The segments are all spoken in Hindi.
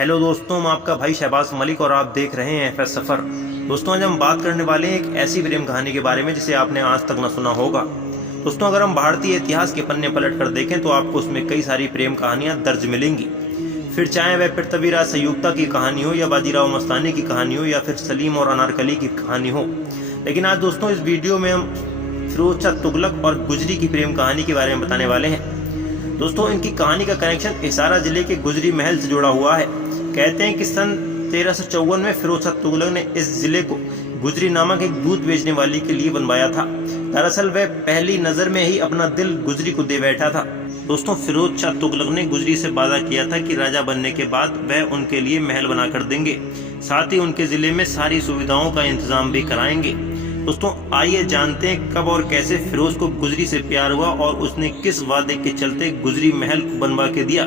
हेलो दोस्तों, मैं आपका भाई शहबाज मलिक और आप देख रहे हैं एफएस सफ़र। दोस्तों, आज हम बात करने वाले हैं एक ऐसी प्रेम कहानी के बारे में जिसे आपने आज तक न सुना होगा। दोस्तों, अगर हम भारतीय इतिहास के पन्ने पलट कर देखें तो आपको उसमें कई सारी प्रेम कहानियां दर्ज मिलेंगी। फिर चाहे वह पृथ्वीराज संयुक्ता की कहानी हो या बाजीराव मस्तानी की कहानी हो या फिर सलीम और अनारकली की कहानी हो। लेकिन आज दोस्तों इस वीडियो में हम फिरोज शाह तुगलक और गुजरी की प्रेम कहानी के बारे में बताने वाले हैं। दोस्तों, इनकी कहानी का कनेक्शन हिसारा जिले के गुजरी महल से जुड़ा हुआ है। कहते हैं कि सन 1354 में फिरोज शाह तुगलक ने इस जिले को गुजरी नामक एक दूध बेचने वाली के लिए बनवाया था। दरअसल वह पहली नजर में ही अपना दिल गुजरी को दे बैठा था। दोस्तों, फिरोज शाह तुगलक ने गुजरी से वादा किया था कि राजा बनने के बाद वह उनके लिए महल बनाकर देंगे, साथ ही उनके जिले में सारी सुविधाओं का इंतजाम भी कराएंगे। दोस्तों, आइए जानते हैं कब और कैसे फिरोज को गुजरी से प्यार हुआ और उसने किस वादे के चलते गुजरी महल को बनवा के दिया।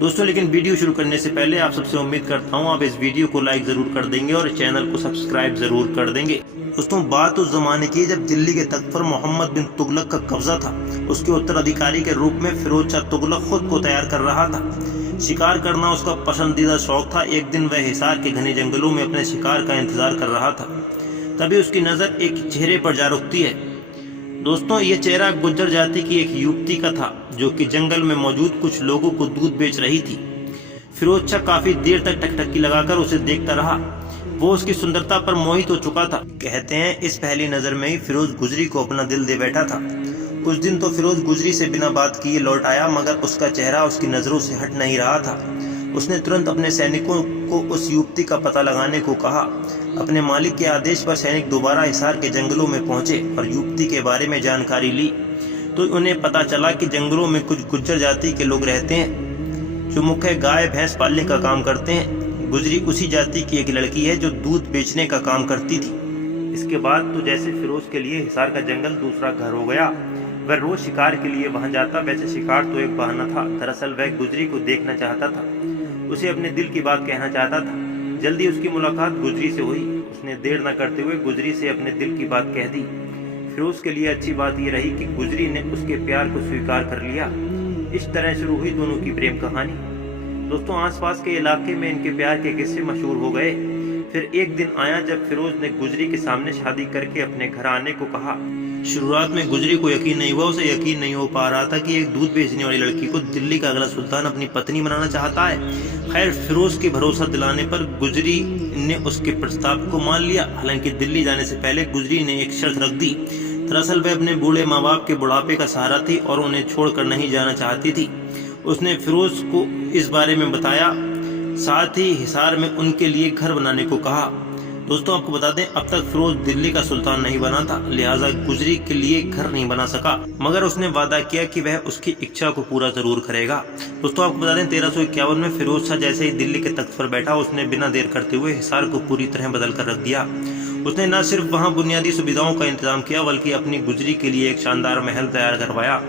दोस्तों, लेकिन वीडियो शुरू करने से पहले आप सबसे उम्मीद करता हूं आप इस वीडियो को लाइक जरूर कर देंगे और चैनल को सब्सक्राइब जरूर कर देंगे। दोस्तों, बात उस जमाने की जब दिल्ली के तख्त पर मोहम्मद बिन तुगलक का कब्जा था। उसके उत्तराधिकारी के रूप में फिरोज शाह तुगलक खुद को तैयार कर रहा था। शिकार करना उसका पसंदीदा शौक था। एक दिन वह हिसार के घने जंगलों में अपने शिकार का इंतजार कर रहा था। तभी उसकी नजर एक चेहरे पर जा रुकती है। दोस्तों, ये चेहरा गुज्जर जाति की एक युवती का था जो कि जंगल में मौजूद कुछ लोगों को दूध बेच रही थी। फिरोज शाह काफी देर तक टकटकी लगाकर उसे देखता रहा। वो उसकी सुंदरता पर मोहित हो चुका था। कहते हैं इस पहली नजर में ही फिरोज गुजरी को अपना दिल दे बैठा था। उस दिन तो फिरोज गुजरी से बिना बात किए लौट आया, मगर उसका चेहरा उसकी नजरों से हट नहीं रहा था। उसने तुरंत अपने सैनिकों को उस युवती का पता लगाने को कहा। अपने मालिक के आदेश पर सैनिक दोबारा हिसार के जंगलों में पहुंचे और युवती के बारे में जानकारी ली तो उन्हें पता चला कि जंगलों में कुछ गुज्जर जाति के लोग रहते हैं जो मुख्य गाय भैंस पालने का काम करते हैं। गुजरी उसी जाति की एक लड़की है जो दूध बेचने का काम करती थी। इसके बाद तो जैसे फिरोज के लिए हिसार का जंगल दूसरा घर हो गया। वह रोज शिकार के लिए वहां जाता। वैसे शिकार तो एक बहाना था, दरअसल वह गुजरी को देखना चाहता था, उसे अपने दिल की बात कहना चाहता था। जल्दी उसकी मुलाकात गुजरी से हुई। उसने देर न करते हुए गुजरी से अपने दिल की बात कह दी। फिरोज के लिए अच्छी बात यह रही कि गुजरी ने उसके प्यार को स्वीकार कर लिया। इस तरह शुरू हुई दोनों की प्रेम कहानी। दोस्तों, आसपास के इलाके में इनके प्यार के किस्से मशहूर हो गए। फिर एक दिन आया जब फिरोज ने गुजरी के सामने शादी करके अपने घर आने को कहा। शुरुआत में गुजरी को यकीन नहीं हुआ। उसे यकीन नहीं हो पा रहा था कि एक दूध बेचने वाली लड़की को दिल्ली का अगला सुल्तान अपनी पत्नी बनाना चाहता है। खैर, फिरोज के भरोसा दिलाने पर गुजरी ने उसके प्रस्ताव को मान लिया। हालांकि दिल्ली जाने से पहले गुजरी ने एक शर्त रख दी। दरअसल वह अपने बूढ़े माँ बाप के बुढ़ापे का सहारा थी और उन्हें छोड़कर नहीं जाना चाहती थी। उसने फिरोज को इस बारे में बताया, साथ ही हिसार में उनके लिए घर बनाने को कहा। दोस्तों, आपको बता दें अब तक फिरोज दिल्ली का सुल्तान नहीं बना था, लिहाजा गुजरी के लिए घर नहीं बना सका, मगर उसने वादा किया कि वह उसकी इच्छा को पूरा जरूर करेगा। दोस्तों, आपको बता दें 1351 में फिरोज शाह जैसे ही दिल्ली के तख्त पर बैठा, उसने बिना देर करते हुए हिसार को पूरी तरह बदल कर रख दिया। उसने न सिर्फ वहाँ बुनियादी सुविधाओं का इंतजाम किया बल्कि अपनी गुजरी के लिए एक शानदार महल तैयार करवाया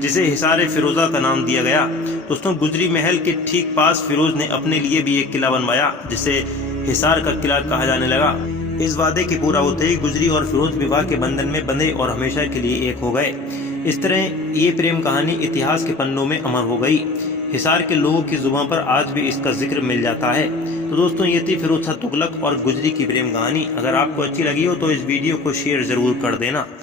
जिसे हिसार फिरोजा का नाम दिया गया। दोस्तों, गुजरी महल के ठीक पास फिरोज ने अपने लिए भी एक किला बनवाया जिसे हिसार का किला कहा जाने लगा। इस वादे के पूरा होते ही गुजरी और फिरोज विवाह के बंधन में बंधे और हमेशा के लिए एक हो गए। इस तरह ये प्रेम कहानी इतिहास के पन्नों में अमर हो गई। हिसार के लोगों की जुबान पर आज भी इसका जिक्र मिल जाता है। तो दोस्तों, ये थी फिरोज शाह तुगलक और गुजरी की प्रेम कहानी। अगर आपको अच्छी लगी हो तो इस वीडियो को शेयर जरूर कर देना।